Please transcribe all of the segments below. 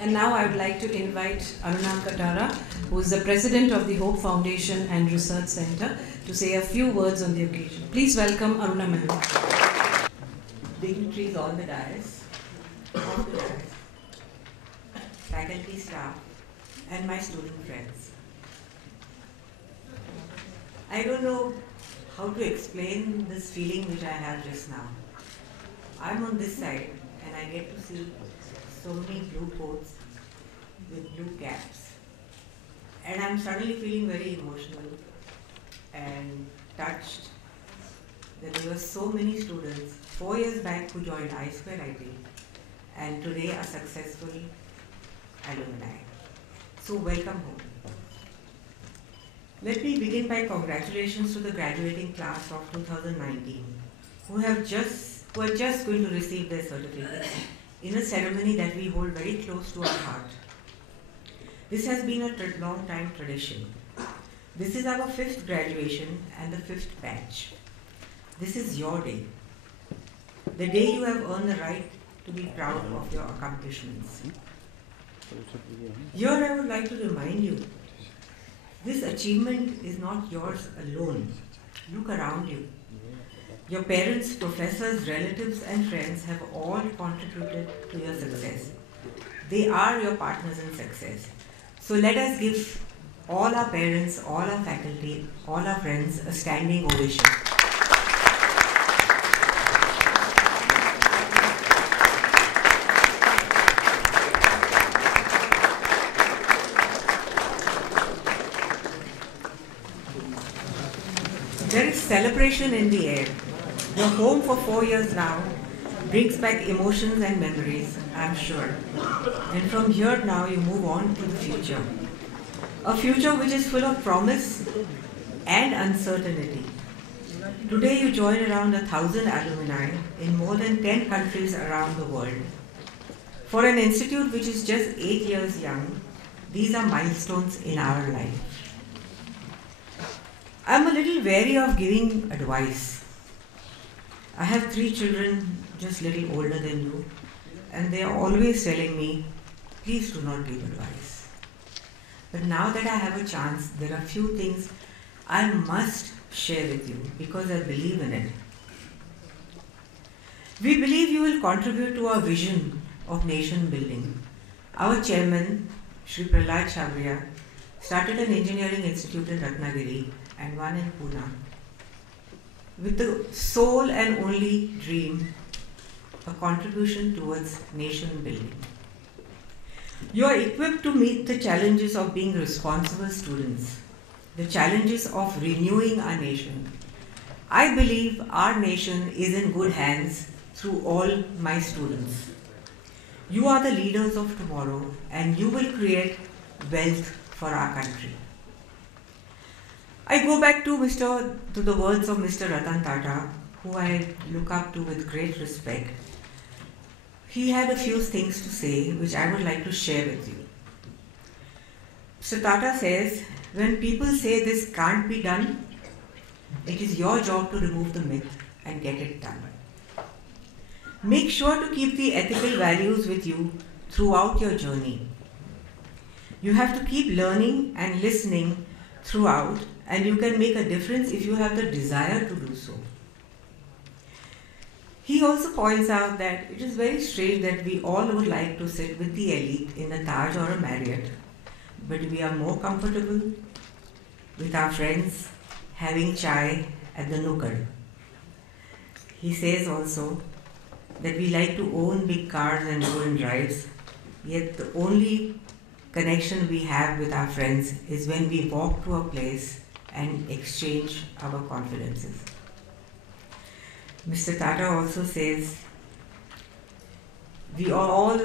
And now I would like to invite Aruna Katara, who is the president of the Hope Foundation and Research Center, to say a few words on the occasion. Please welcome Aruna ma'am. Dignitaries on the dais, off the dais, faculty, staff, and my student friends. I don't know how to explain this feeling which I have just now. I'm on this side and I get to see so many blue coats with blue caps. And I'm suddenly feeling very emotional and touched that there were so many students 4 years back who joined I-Square IT and today are successful alumni. So welcome home. Let me begin by congratulations to the graduating class of 2019 who are just going to receive their certificates in a ceremony that we hold very close to our heart. This has been a long time tradition. This is our 5th graduation and the 5th batch. This is your day. The day you have earned the right to be proud of your accomplishments. Here I would like to remind you, this achievement is not yours alone. Look around you. Your parents, professors, relatives and friends have all contributed to your success. They are your partners in success. So let us give all our parents, all our faculty, all our friends a standing ovation. There is celebration in the air. Your home for 4 years now brings back emotions and memories, I'm sure. And from here now you move on to the future. A future which is full of promise and uncertainty. Today you join around 1,000 alumni in more than 10 countries around the world. For an institute which is just 8 years young, these are milestones in our life. I'm a little wary of giving advice. I have 3 children just little older than you, and they are always telling me, please do not give advice. But now that I have a chance, there are few things I must share with you because I believe in it. We believe you will contribute to our vision of nation building. Our chairman, Shri Prahlad Chabria, started an engineering institute in Ratnagiri and one in Pune, with the sole and only dream, a contribution towards nation building. You are equipped to meet the challenges of being responsible students, the challenges of renewing our nation. I believe our nation is in good hands through all my students. You are the leaders of tomorrow and you will create wealth for our country. I go back to the words of Mr. Ratan Tata, who I look up to with great respect. He had a few things to say which I would like to share with you. Mr. Tata says, when people say this can't be done, it is your job to remove the myth and get it done. Make sure to keep the ethical values with you throughout your journey. You have to keep learning and listening throughout, and you can make a difference if you have the desire to do so. He also points out that it is very strange that we all would like to sit with the elite in a Taj or a Marriott, but we are more comfortable with our friends having chai at the Nukkad. He says also that we like to own big cars and go in drives, yet the only connection we have with our friends is when we walk to a place and exchange our confidences. Mr. Tata also says, we are all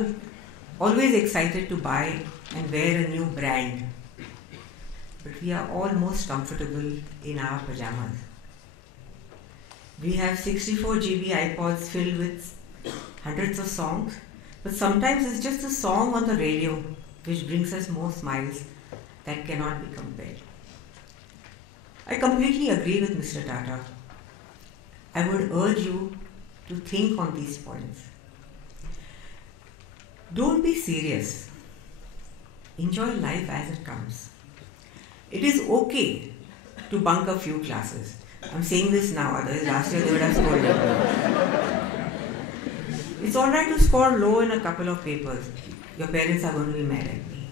always excited to buy and wear a new brand, but we are all most comfortable in our pajamas. We have 64 GB iPods filled with hundreds of songs, but sometimes it's just a song on the radio which brings us more smiles that cannot be compared. I completely agree with Mr. Tata. I would urge you to think on these points. Don't be serious. enjoy life as it comes. It is okay to bunk a few classes. I'm saying this now, otherwise last year they would have scored low. It's alright to score low in a couple of papers. Your parents are going to be mad at me.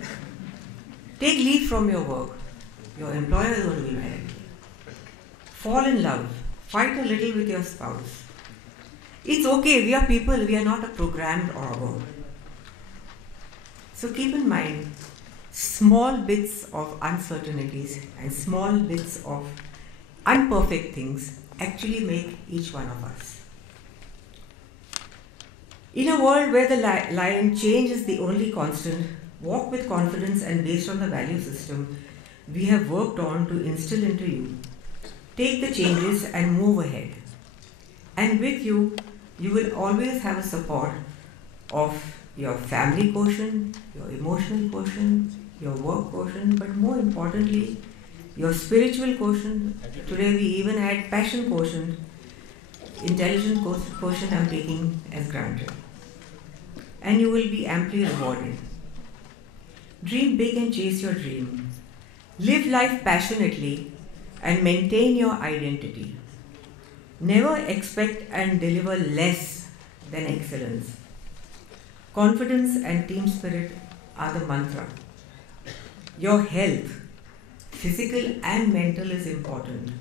Take leave from your work. Your employer is going to be mad at you. Fall in love. Fight a little with your spouse. It's okay, we are people, we are not a programmed robot. So keep in mind, small bits of uncertainties and small bits of imperfect things actually make each one of us. In a world where the line change is the only constant, walk with confidence and based on the value system we have worked on to instill into you. Take the changes and move ahead. And with you, you will always have a support of your family quotient, your emotional quotient, your work quotient, but more importantly, your spiritual quotient. Today we even had passion quotient, intelligent quotient I'm taking as granted. And you will be amply rewarded. Dream big and chase your dream. Live life passionately and maintain your identity. Never expect and deliver less than excellence. Confidence and team spirit are the mantra. Your health, physical and mental, is important.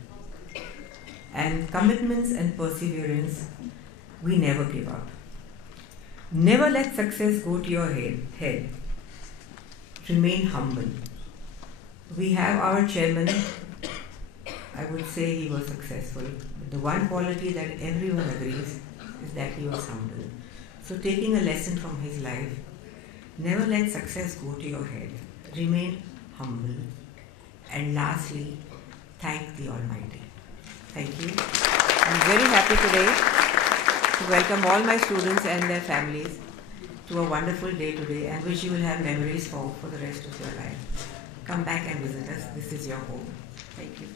And commitments and perseverance, we never give up. Never let success go to your head. Remain humble. We have our chairman. I would say he was successful. But the one quality that everyone agrees is that he was humble. So taking a lesson from his life, never let success go to your head. Remain humble. And lastly, thank the Almighty. Thank you. I'm very happy today to welcome all my students and their families to a wonderful day today, and which you will have memories for the rest of your life. Come back and visit us. This is your home. Thank you.